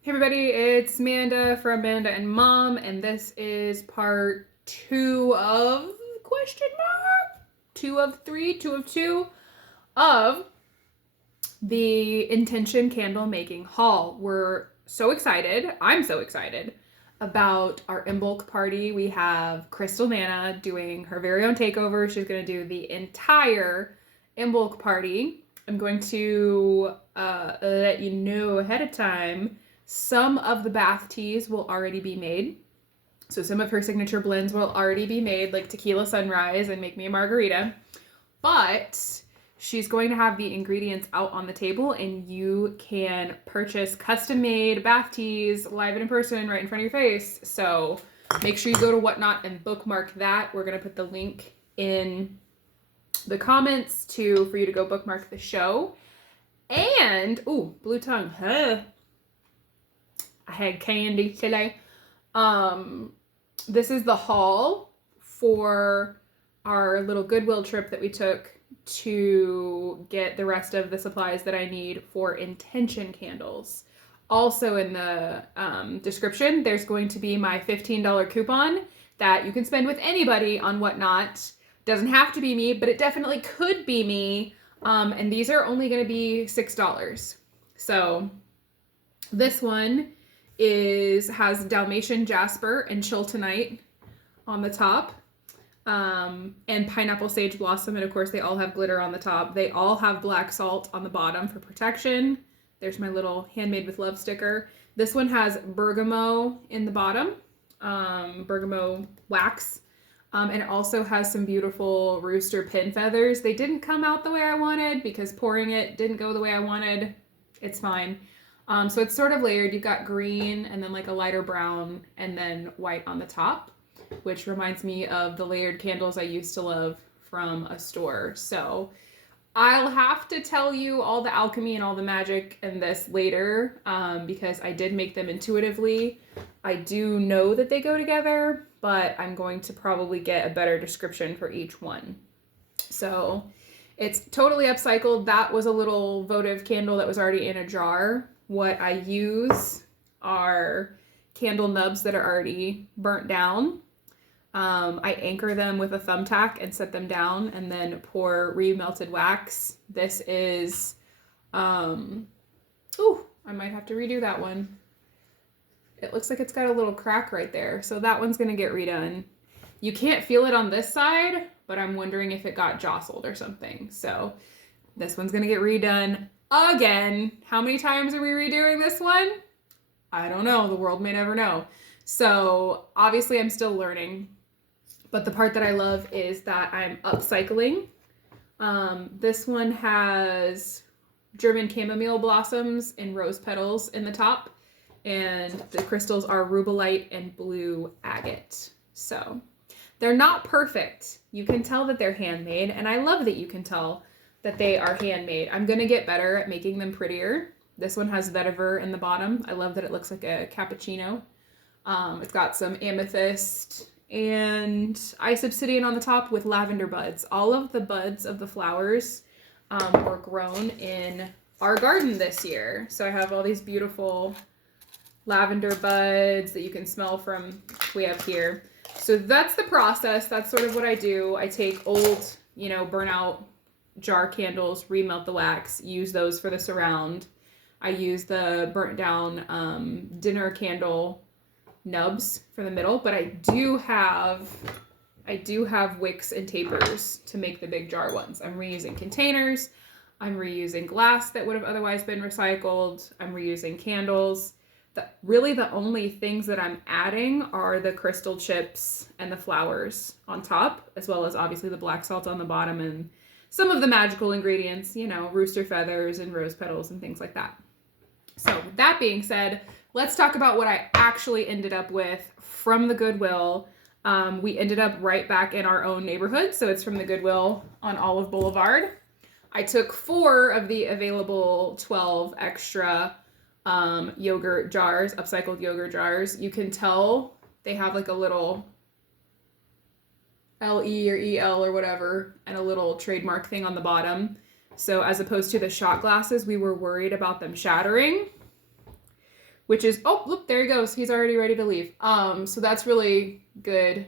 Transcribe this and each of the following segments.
Hey everybody, it's Manda from Manda and Mom, and this is part two of question mark? Two of three, two of two of the intention candle making haul. We're so excited. I'm so excited about our Imbolc party. We have Crystal Nana doing her very own takeover. She's going to do the entire Imbolc party. I'm going to let you know ahead of time. Some of the bath teas will already be made. So some of her signature blends will already be made, like Tequila Sunrise and Make Me a Margarita. But she's going to have the ingredients out on the table, and you can purchase custom-made bath teas live and in person right in front of your face. So make sure you go to Whatnot and bookmark that. We're going to put the link in the comments for you to go bookmark the show. And, ooh, blue tongue. Huh. I had candy today. This is the haul for our little Goodwill trip that we took to get the rest of the supplies that I need for intention candles. Also in the description, there's going to be my $15 coupon that you can spend with anybody on Whatnot. Doesn't have to be me, but it definitely could be me. And these are only going to be $6. So this one has Dalmatian Jasper and Chill Tonight on the top, and Pineapple Sage Blossom, and of course they all have glitter on the top. They all have black salt on the bottom for protection. There's my little Handmade with Love sticker. This one has bergamot in the bottom, bergamot wax, and it also has some beautiful rooster pin feathers. They didn't come out the way I wanted because pouring it didn't go the way I wanted. It's fine. So it's sort of layered. You've got green and then like a lighter brown and then white on the top, which reminds me of the layered candles I used to love from a store. So I'll have to tell you all the alchemy and all the magic in this later, because I did make them intuitively. I do know that they go together, but I'm going to probably get a better description for each one. So it's totally upcycled. That was a little votive candle that was already in a jar. What I use are candle nubs that are already burnt down. I anchor them with a thumbtack and set them down and then pour remelted wax. This is, I might have to redo that one. It looks like it's got a little crack right there. So that one's going to get redone. You can't feel it on this side, but I'm wondering if it got jostled or something. So this one's going to get redone again. How many times are we redoing this one? I don't know. The world may never know. So obviously I'm still learning, but the part that I love is that I'm upcycling. This one has German chamomile blossoms and rose petals in the top, and the crystals are rubellite and blue agate. So they're not perfect. You can tell that they're handmade, and I love that you can tell that they are handmade. I'm going to get better at making them prettier. This one has vetiver in the bottom. I love that it looks like a cappuccino. It's got some amethyst and ice obsidian on the top with lavender buds. All of the buds of the flowers were grown in our garden this year. So I have all these beautiful lavender buds that you can smell from way up here. So that's the process. That's sort of what I do. I take old, burnout jar candles, remelt the wax, use those for the surround. I use the burnt down dinner candle nubs for the middle, but I do have wicks and tapers to make the big jar ones. I'm reusing containers. I'm reusing glass that would have otherwise been recycled. I'm reusing candles. Really the only things that I'm adding are the crystal chips and the flowers on top, as well as obviously the black salt on the bottom and some of the magical ingredients, rooster feathers and rose petals and things like that. So with that being said, let's talk about what I actually ended up with from the Goodwill. We ended up right back in our own neighborhood. So it's from the Goodwill on Olive Boulevard. I took 4 of the available 12 extra yogurt jars, upcycled yogurt jars. You can tell they have like a little LE or EL or whatever and a little trademark thing on the bottom. So as opposed to the shot glasses, we were worried about them shattering. which is, oh, look, there he goes. He's already ready to leave. So that's really good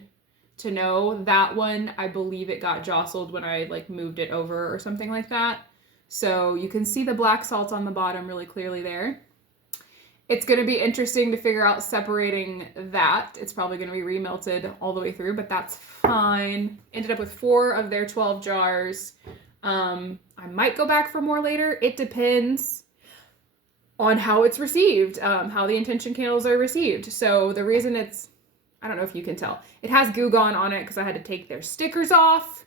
to know. That one, I believe it got jostled when I like moved it over or something like that. So you can see the black salt on the bottom really clearly there. It's going to be interesting to figure out separating that. It's probably going to be remelted all the way through, but that's fine. Ended up with 4 of their 12 jars. I might go back for more later. It depends on how it's received, how the intention candles are received. So the reason it's, I don't know if you can tell, it has Goo Gone on it because I had to take their stickers off.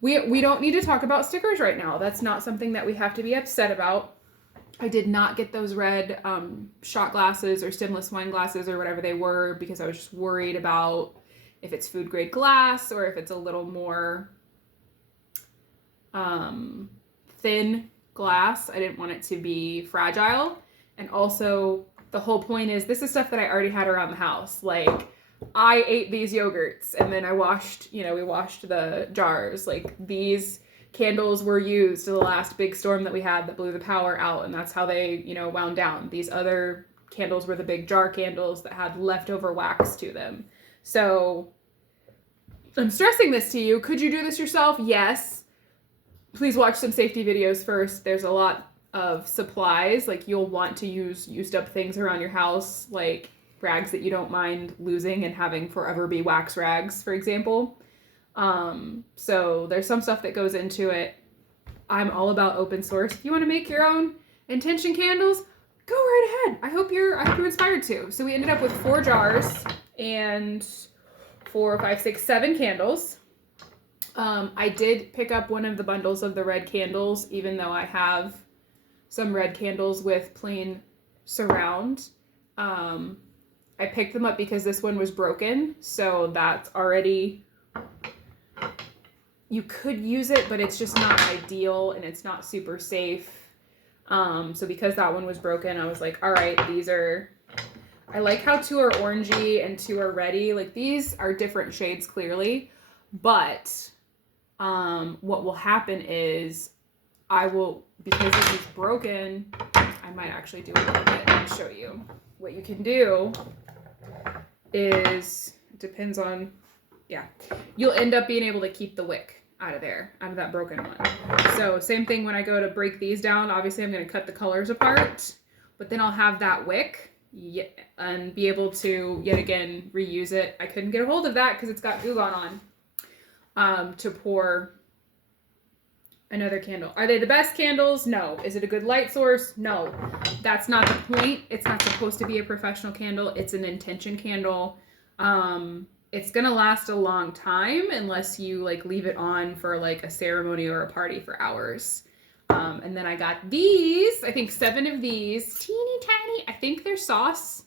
We don't need to talk about stickers right now. That's not something that we have to be upset about. I did not get those red shot glasses or stemless wine glasses or whatever they were because I was just worried about if it's food grade glass or if it's a little more thin glass. I didn't want it to be fragile. And also the whole point is this is stuff that I already had around the house. Like I ate these yogurts and then I washed, we washed the jars. Like these candles were used to the last big storm that we had that blew the power out, and that's how they, wound down. These other candles were the big jar candles that had leftover wax to them. So I'm stressing this to you. Could you do this yourself? Yes. Please watch some safety videos first. There's a lot of supplies. Like you'll want to use used up things around your house, like rags that you don't mind losing and having forever be wax rags, for example. So there's some stuff that goes into it. I'm all about open source. If you want to make your own intention candles, go right ahead. I hope you're inspired to. So we ended up with 4 jars and 4, 5, 6, 7 candles. I did pick up one of the bundles of the red candles, even though I have some red candles with plain surround. I picked them up because this one was broken. So that's already, you could use it, but it's just not ideal and it's not super safe. So because that one was broken, I was like, all right, I like how 2 are orangey and 2 are reddy. Like these are different shades clearly, but what will happen is because this is broken, I might actually do a little bit and show you. What you can do is, it depends on, you'll end up being able to keep the wick out of that broken one. So same thing when I go to break these down, obviously I'm going to cut the colors apart, but then I'll have that wick and be able to yet again reuse it. I couldn't get a hold of that because it's got Goo Gone on, to pour another candle. Are they the best candles? No. Is it a good light source? No. That's not the point. It's not supposed to be a professional candle. It's an intention candle. It's gonna last a long time unless you like leave it on for like a ceremony or a party for hours. And then I got these, I think 7 of these, teeny tiny, I think they're sauce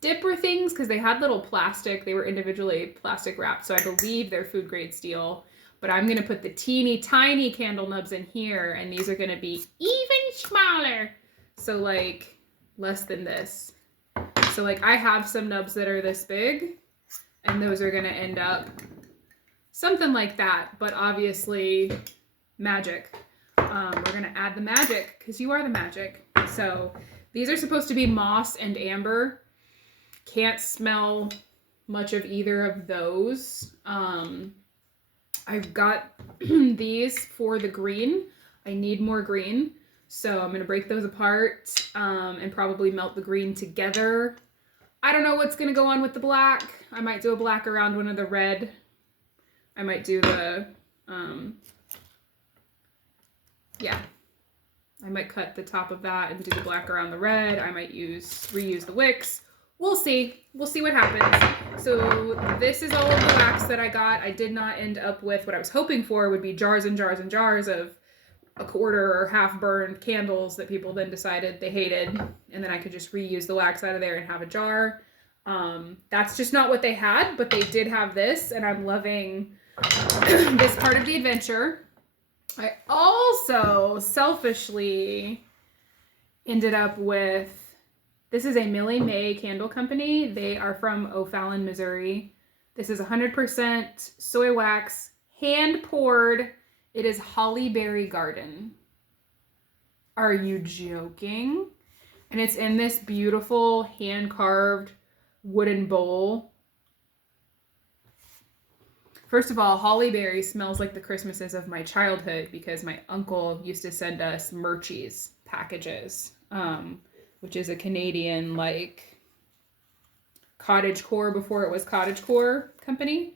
dipper things because they had little plastic, they were individually plastic wrapped. So I believe they're food grade steel, but I'm gonna put the teeny tiny candle nubs in here and these are gonna be even smaller. So like less than this. So like I have some nubs that are this big, and those are going to end up something like that, but obviously magic. We're going to add the magic because you are the magic. So these are supposed to be moss and amber. Can't smell much of either of those. I've got these for the green. I need more green. So I'm going to break those apart and probably melt the green together. I don't know what's going to go on with the black. I might do a black around one of the red. I might do the, I might cut the top of that and do the black around the red. I might reuse the wicks. We'll see. We'll see what happens. So this is all of the wax that I got. I did not end up with what I was hoping for would be jars and jars and jars of a quarter or half burned candles that people then decided they hated, and then I could just reuse the wax out of there and have a jar. That's just not what they had, but they did have this, and I'm loving this part of the adventure. I also selfishly ended up with, this is a Millie Mae candle company. They are from O'Fallon, Missouri. This is 100% soy wax, hand poured. It is Holly Berry Garden. Are you joking? And it's in this beautiful hand-carved wooden bowl. First of all, holly berry smells like the Christmases of my childhood because my uncle used to send us Murchies packages, which is a Canadian like cottagecore before it was cottagecore company.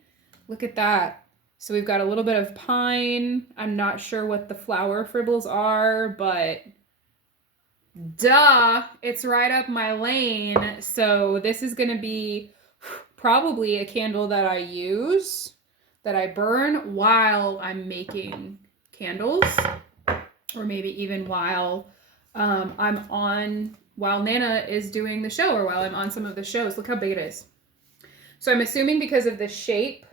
Look at that. So we've got a little bit of pine. I'm not sure what the flower fribbles are, but duh, it's right up my lane. So this is going to be probably a candle that I use, that I burn while I'm making candles, or maybe even while while Nana is doing the show, or while I'm on some of the shows. Look how big it is. So I'm assuming because of the shape,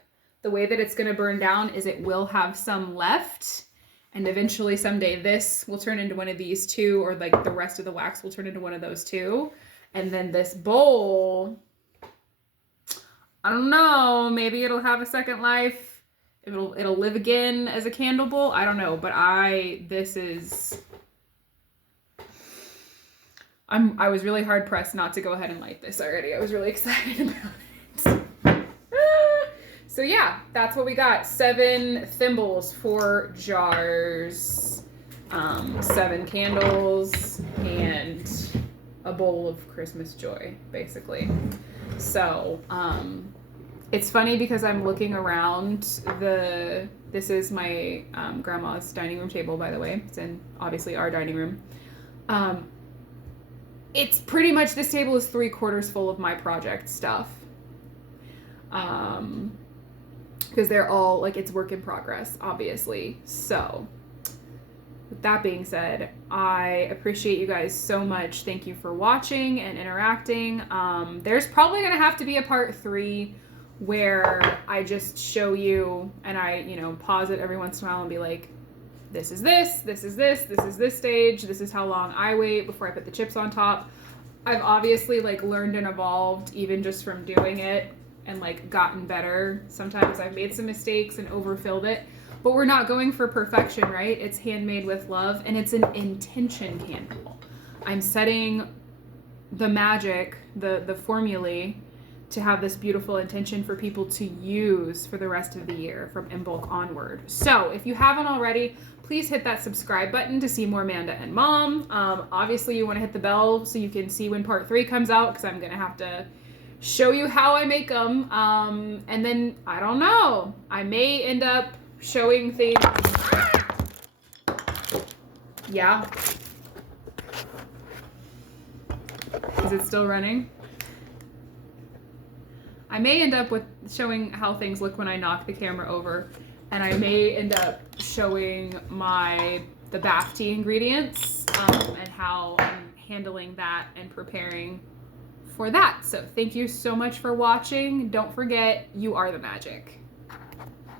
the way that it's going to burn down is it will have some left, and eventually someday this will turn into one of these two, or like the rest of the wax will turn into one of those two. And then this bowl, I don't know, maybe it'll have a second life. It'll live again as a candle bowl. I don't know, but I was really hard pressed not to go ahead and light this already. I was really excited about it. So yeah, that's what we got. 7 thimbles, 4 jars, 7 candles, and a bowl of Christmas joy, basically. So, it's funny because I'm looking around this is my grandma's dining room table, by the way. It's in, obviously, our dining room. It's pretty much, this table is 3/4 full of my project stuff. Because they're all, like, it's work in progress, obviously. So, with that being said, I appreciate you guys so much. Thank you for watching and interacting. There's probably going to have to be a part 3 where I just show you and I, pause it every once in a while and be like, this is this, this is this, this is this stage, this is how long I wait before I put the chips on top. I've obviously, like, learned and evolved even just from doing it and, like, gotten better. Sometimes I've made some mistakes and overfilled it. But we're not going for perfection, right? It's handmade with love, and it's an intention candle. I'm setting the magic, the formulae, to have this beautiful intention for people to use for the rest of the year from Imbolc onward. So if you haven't already, please hit that subscribe button to see more Amanda and Mom. Obviously, you want to hit the bell so you can see when part 3 comes out, because I'm going to have to show you how I make them. And then, I don't know, I may end up showing things. Yeah. Is it still running? I may end up with showing how things look when I knock the camera over, and I may end up showing the bath tea ingredients and how I'm handling that and preparing for that. So thank you so much for watching. Don't forget, you are the magic.